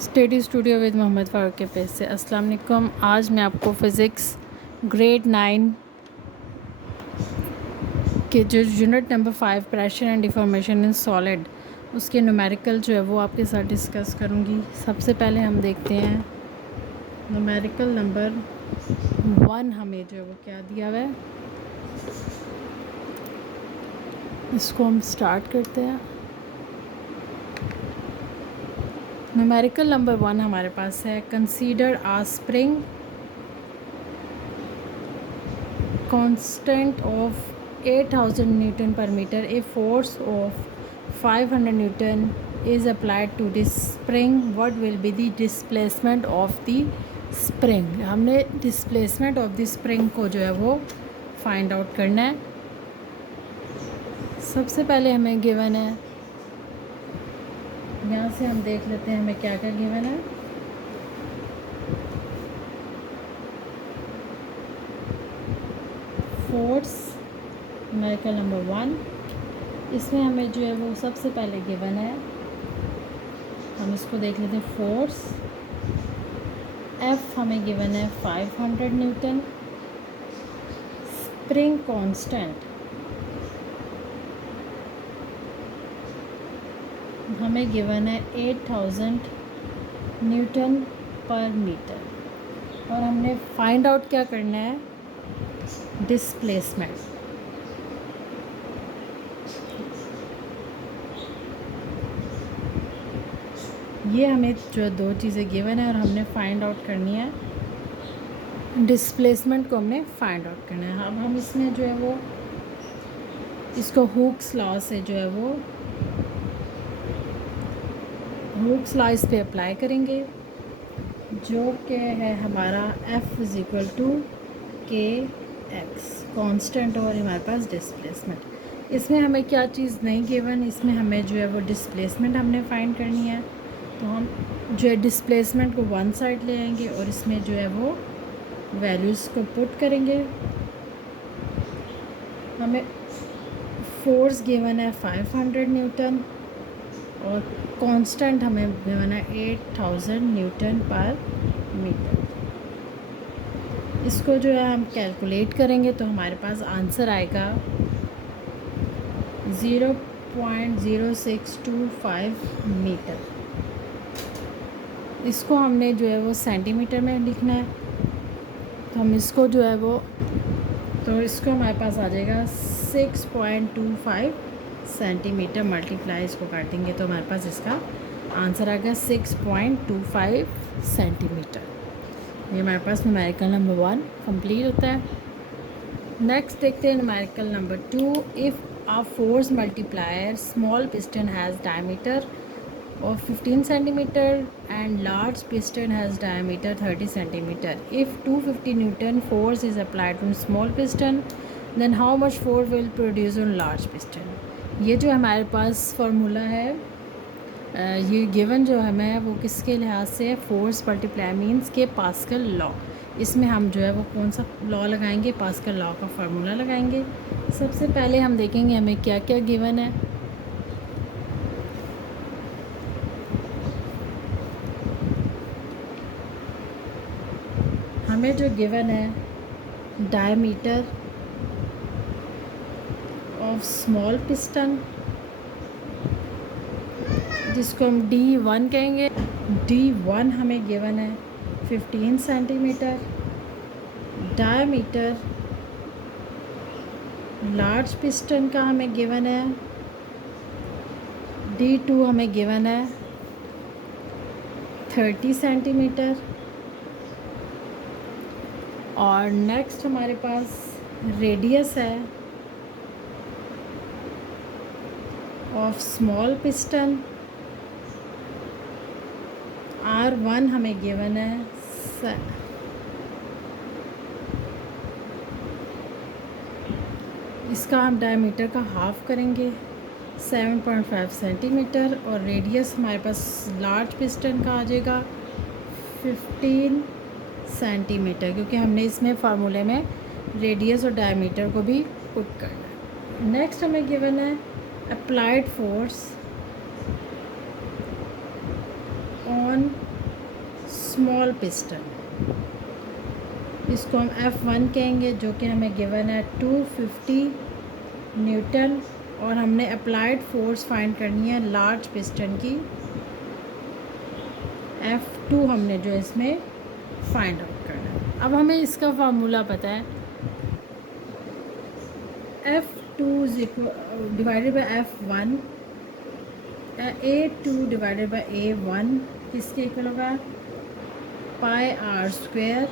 Study studio with Mohammad Farooq के page से अस्सलाम वालेकुम। आज मैं आपको फ़िज़िक्स ग्रेड 9 के जो unit number 5 pressure and deformation in solid उसके न्यूमेरिकल जो है वो आपके साथ डिस्कस करूँगी। सबसे पहले हम देखते हैं न्यूमेरिकल नंबर 1 हमें जो है वो क्या दिया हुआ है, इसको हम स्टार्ट करते हैं। न्यूमेरिकल नंबर 1 हमारे पास है, consider a spring constant of 8000 Newton per meter. A force of 500 Newton is applied to this spring. What will be the displacement of the spring? हमने displacement of the spring को जो है वो find out करना है। सबसे पहले हमें given है, यहाँ से हम देख लेते हैं हमें क्या क्या given है। फोर्स न्यूमेरिकल नंबर 1, इसमें हमें जो है वो सबसे पहले गिवन है, हम इसको देख लेते हैं। फोर्स एफ हमें गिवन है 500 न्यूटन। स्प्रिंग कांस्टेंट हमें गिवन है 8000 न्यूटन पर मीटर, और हमने फाइंड आउट क्या करना है, डिस्प्लेसमेंट। ये हमें जो दो चीज़ें गिवन है और हमने फाइंड आउट करनी है, डिस्प्लेसमेंट को हमने फाइंड आउट करना है। अब हम इसमें जो है वो इसको हुक्स लॉ से जो है वो हुक्स लॉ इस पे अप्लाई करेंगे, जो कि है हमारा F इज़ इक्वल टू के एक्स कॉन्स्टेंट और हमारे पास डिस्प्लेसमेंट। इसमें हमें क्या चीज़ नहीं गिवन, इसमें हमें जो है वो डिस्प्लेसमेंट हमने फाइंड करनी है। तो हम जो है डिस्प्लेसमेंट को वन साइड ले आएंगे और इसमें जो है वो वैल्यूज़ को पुट करेंगे। हमें फोर्स गिवन है 500 न्यूटन और कांस्टेंट हमें गिवन है 8000 न्यूटन पर मीटर। इसको जो है हम कैलकुलेट करेंगे तो हमारे पास आंसर आएगा 0.0625 मीटर। इसको हमने जो है वो सेंटीमीटर में लिखना है, तो हम इसको जो है वो इसको हमारे पास आ जाएगा 6.25 सेंटीमीटर मल्टीप्लाई इसको काटेंगे तो हमारे पास इसका आंसर आ गया 6.25 सेंटीमीटर। ये हमारे पास न्यूमेरिकल नंबर 1 कंप्लीट होता है। नेक्स्ट देखते हैं numerical number 2। If a force multiplier small piston has diameter of 15 centimeter and large piston has diameter 30 centimeter. If 250 Newton force is applied on small piston, then how much force will produce on large piston? ये जो हमारे पास formula है, ये given जो हमें वो किसके लिहाज से, फोर्स मल्टीप्लाई मीन्स के पास्कल लॉ। इसमें हम जो है वो कौन सा लॉ लगाएंगे, पास्कल लॉ का फार्मूला लगाएंगे। सबसे पहले हम देखेंगे हमें क्या क्या गिवन है। हमें जो गिवन है डायमीटर ऑफ स्मॉल पिस्टन, जिसको हम D1 कहेंगे। D1 हमें गिवन है 15 सेंटीमीटर। डायमीटर लार्ज पिस्टन का हमें गिवन है D2 हमें गिवन है 30 सेंटीमीटर। और नेक्स्ट हमारे पास रेडियस है ऑफ स्मॉल पिस्टन, R1 हमें गिवन है इसका हम डायमीटर का हाफ करेंगे 7.5 सेंटीमीटर, और रेडियस हमारे पास लार्ज पिस्टन का आ जाएगा 15 सेंटीमीटर, क्योंकि हमने इसमें फार्मूले में रेडियस और डायमीटर को भी पुट करना है। नेक्स्ट हमें गिवन है applied force on small piston, इसको हम F1 कहेंगे, जो कि हमें गिवन है 250 न्यूटन, और हमने अप्लाइड फोर्स फाइंड करनी है लार्ज पिस्टन की, F2 हमने जो इसमें फाइंड आउट करना है। अब हमें इसका फार्मूला पता है, F2 divided by F1, A2 divided by A1 किसके इक्वल होगा, पाई आर स्क्वायर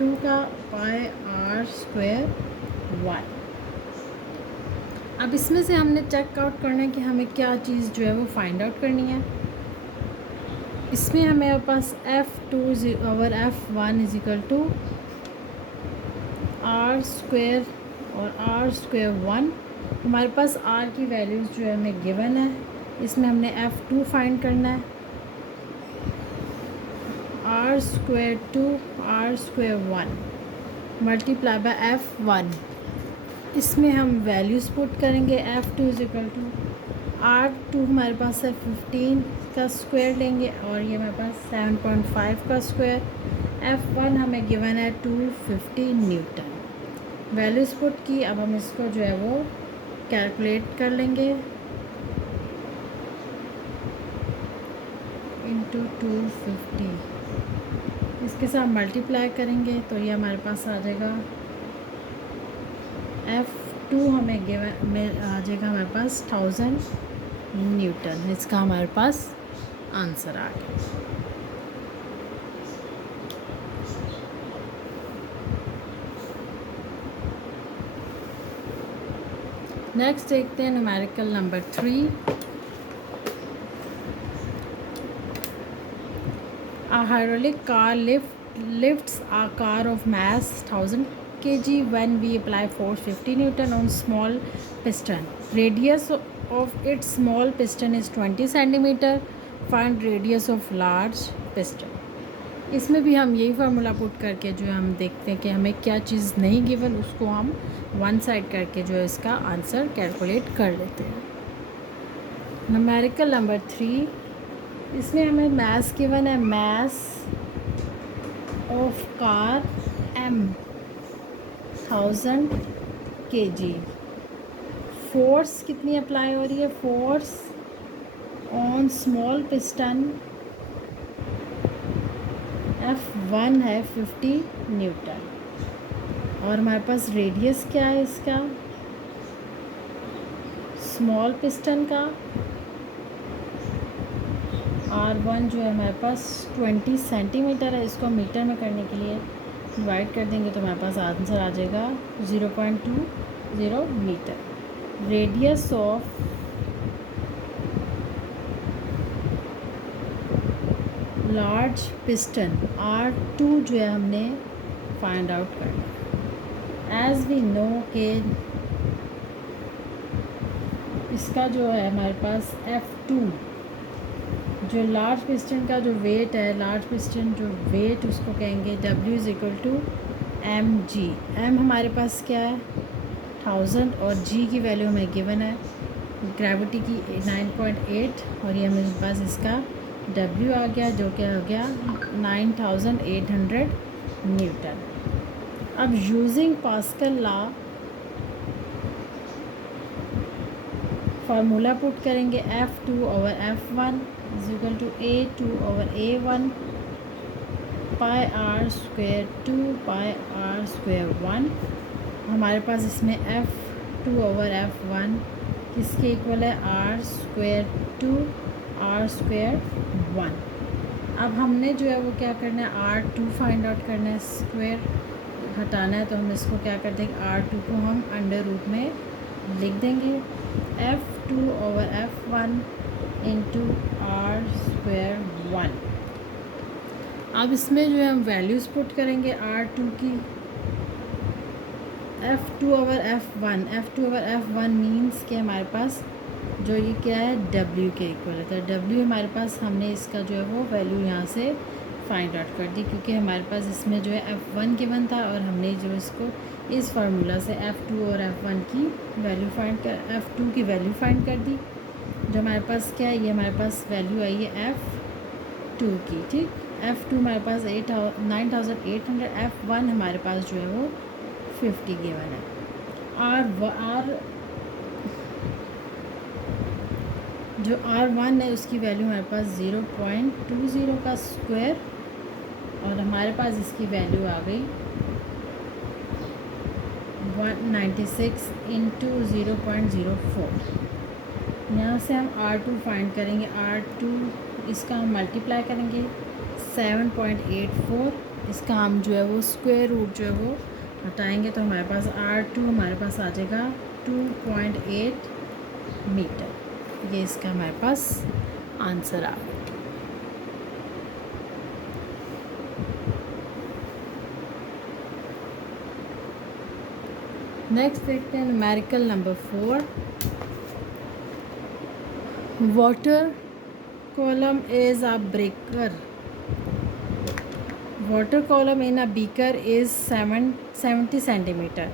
2 का पाई आर स्क्वायर 1। अब इसमें से हमने चेक आउट करना है कि हमें क्या चीज़ जो है वो फाइंड आउट करनी है। इसमें हमें पास F2 over F1 is equal to R square और आर स्क्वायर 1। हमारे पास आर की वैल्यूज़ जो है हमें गिवन है, इसमें हमने F2 फाइंड करना है, R square 2 R square 1 multiply by F1। इसमें हम वैल्यूज़ पुट करेंगे, F2 is equal to R2 हमारे पास है 15 का स्क्वायर लेंगे, और ये हमारे पास 7.5 का स्क्वायर, F1 हमें गिवन है 250 न्यूटन। वैल्यूज़ पुट की, अब हम इसको जो है वो कैलकुलेट कर लेंगे इंटू 250, इसके साथ मल्टीप्लाई करेंगे तो ये हमारे पास आ जाएगा F2 हमें गिवन में आ जाएगा हमारे पास 1000 न्यूटन। इसका हमारे पास आंसर आ गया। नेक्स्ट देखते हैं numerical number 3। A hydraulic car lifts a car of mass 1000 kg when we apply force 50 Newton on small piston. Radius of its small piston is 20 centimeter. Find radius of large piston. इसमें भी हम यही formula put करके जो है हम देखते हैं कि हमें क्या चीज़ नहीं गिवन, उसको हम वन साइड करके जो है इसका आंसर कैलकुलेट कर लेते हैं। न्यूमेरिकल नंबर 3, इसमें हमें मैस गिवन है, mass of car M 1000 kg। Force कितनी अप्लाई हो रही है, force on small piston F1 है 50 न्यूटन, और हमारे पास रेडियस क्या है इसका, स्मॉल पिस्टन का R1 जो है हमारे पास 20 सेंटीमीटर है। इसको मीटर में करने के लिए डिवाइड कर देंगे तो हमारे पास आंसर आ जाएगा 0.20 meter. Radius of large piston R2 जो है हमने फाइंड आउट करना। एज वी नो के इसका जो है हमारे पास F2 जो लार्ज पिस्टन का जो वेट है, लार्ज पिस्टन जो वेट उसको कहेंगे W is equal to mg। m हमारे पास क्या है 1000, और g की वैल्यू हमें गिवन है ग्रेविटी की 9.8, और ये हमारे पास इसका W आ गया जो क्या हो गया 9800 न्यूटन। अब using Pascal law formula put करेंगे, F2 over F1 is equal to A2 over A1 pi R square 2 pi R square 1। हमारे पास इसमें F2 ओवर F1 किसके इक्वल है, आर स्क्वायर 2 आर स्क्वायर 1। अब हमने जो है वो क्या करना है, R2 फाइंड आउट करना है, स्क्वायर हटाना है, तो हम इसको क्या कर देंगे, R2 को हम अंडर रूट में लिख देंगे, F2 over F1 into are square 1। अब इसमें जो है हम वैल्यूज़ पुट करेंगे R2 की, F2 ओवर F1 मीन्स कि हमारे पास जो ये क्या है W के इक्वल है, तो W हमारे पास हमने इसका जो है वो वैल्यू यहाँ से फाइंड आउट कर दी, क्योंकि हमारे पास इसमें जो है F1 गिवन था, और हमने जो इसको इस फार्मूला से F2 और F1 की वैल्यू फाइंड कर F2 की वैल्यू फाइंड कर दी। जो हमारे पास क्या है, ये हमारे पास वैल्यू आई है F2 की, ठीक। F2 हमारे पास 9800, F1 हमारे पास जो है वो 50 गिवन है। जो R1 है उसकी वैल्यू हमारे पास 0.20 का स्क्वायर, और हमारे पास इसकी वैल्यू आ गई 196 इंटू 0.04। यहाँ से हम R2 फाइंड करेंगे। R2 इसका हम मल्टीप्लाई करेंगे 7.84, इसका हम जो है वो स्क्वायर रूट जो है वो हटाएंगे, तो हमारे पास R2 हमारे पास आ जाएगा 2.8 मीटर। ये इसका हमारे पास आंसर आ गया। नेक्स्ट देखते हैं numerical number 4। Water column is a breaker. Water column in a beaker is 70 centimetre.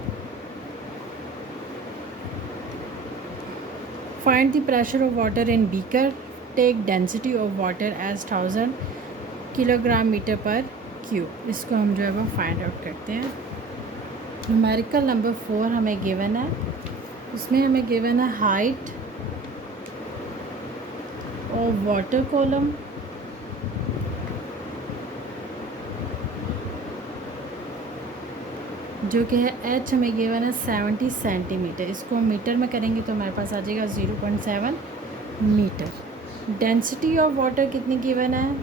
Find the pressure of water in beaker. Take density of water as 1000 kilogram meter पर cube. इसको हम जो है वो find out करते हैं। Numerical number 4 हमें given है, उसमें हमें गिवन है हाइट ऑफ वाटर कॉलम, जो कि है h हमें गिवन है 70 सेंटीमीटर। इसको हम मीटर में करेंगे तो हमारे पास आ जाएगा 0.7 मीटर। डेंसिटी ऑफ वाटर कितनी गिवन है,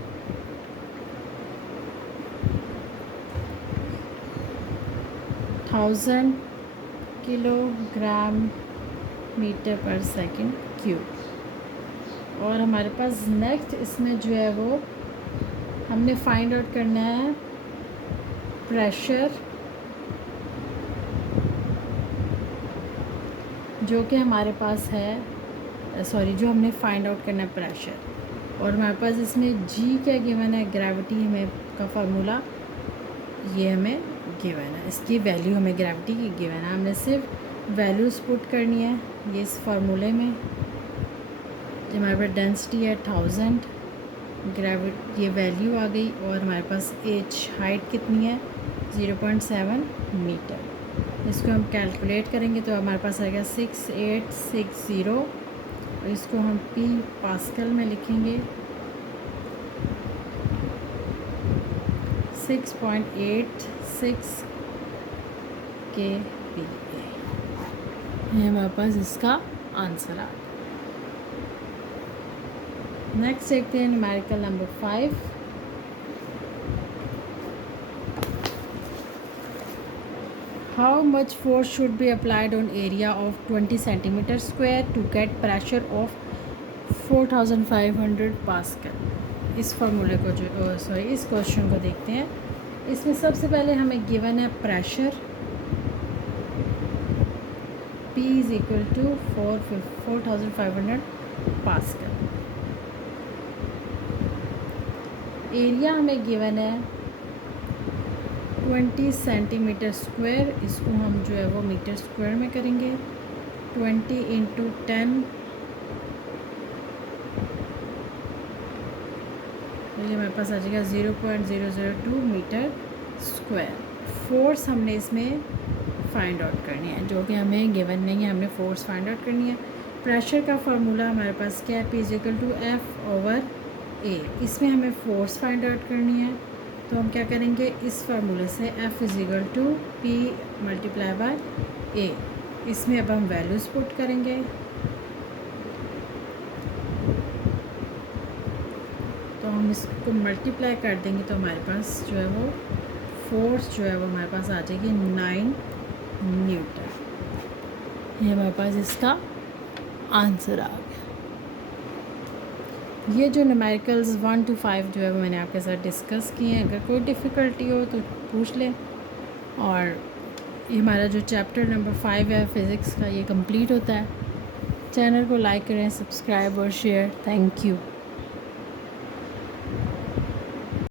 1000 किलोग्राम मीटर पर सेकंड क्यूब। और हमारे पास नेक्स्ट इसमें जो है वो हमने फाइंड आउट करना है प्रेशर, जो कि हमारे पास है, जो हमने फाइंड आउट करना है प्रेशर। और हमारे पास इसमें जी क्या गिवन है, ग्रेविटी हमें का फार्मूला ये हमें गिवन है, इसकी वैल्यू हमें ग्रेविटी की गिवन है। हमने सिर्फ वैल्यूज पुट करनी है ये इस फार्मूले में। जो हमारे पास डेंसिटी है 1000, ये वैल्यू आ गई, और हमारे पास एच हाइट कितनी है 0.7 मीटर। इसको हम कैलकुलेट करेंगे तो हमारे पास आएगा 6860, और इसको हम पी पास्कल में लिखेंगे 6.86 kPa। ये हमारे पास इसका आंसर आ गया। नेक्स्ट देखते हैं numerical number 5। How much force should be applied on area of 20 centimeter square to get pressure of 4500 pascal? इस फार्मूले को इस क्वेश्चन को देखते हैं। इसमें सबसे पहले हमें गिवन है pressure P is equal to 4500 pascal. Area हमें गिवन है 20 सेंटीमीटर स्क्वायर। इसको हम जो है वो मीटर स्क्वायर में करेंगे 20 इंटू 10, तो ये हमारे पास आ जाएगा 0.002 मीटर स्क्वायर। फोर्स हमने इसमें फाइंड आउट करनी है, जो कि हमें गिवन नहीं है, हमने फोर्स फाइंड आउट करनी है। प्रेशर का फार्मूला हमारे पास क्या है, P is equal to F/A। इसमें हमें फोर्स फाइंड आउट करनी है, तो हम क्या करेंगे, इस फार्मूले से F is equal to P multiply by A। इसमें अब हम वैल्यूज़ पुट करेंगे, तो हम इसको मल्टीप्लाई कर देंगे तो हमारे पास जो है वो फोर्स जो है वो हमारे पास आ जाएगी 9 न्यूटन। ये हमारे पास इसका आंसर आ गया। ये जो न्यूमेरिकल्स 1 to 5 जो है वो मैंने आपके साथ डिस्कस किए हैं। अगर कोई डिफ़िकल्टी हो तो पूछ लें। और ये हमारा जो चैप्टर नंबर 5 है फ़िज़िक्स का, ये कंप्लीट होता है। चैनल को लाइक करें, सब्सक्राइब और शेयर। Thank you.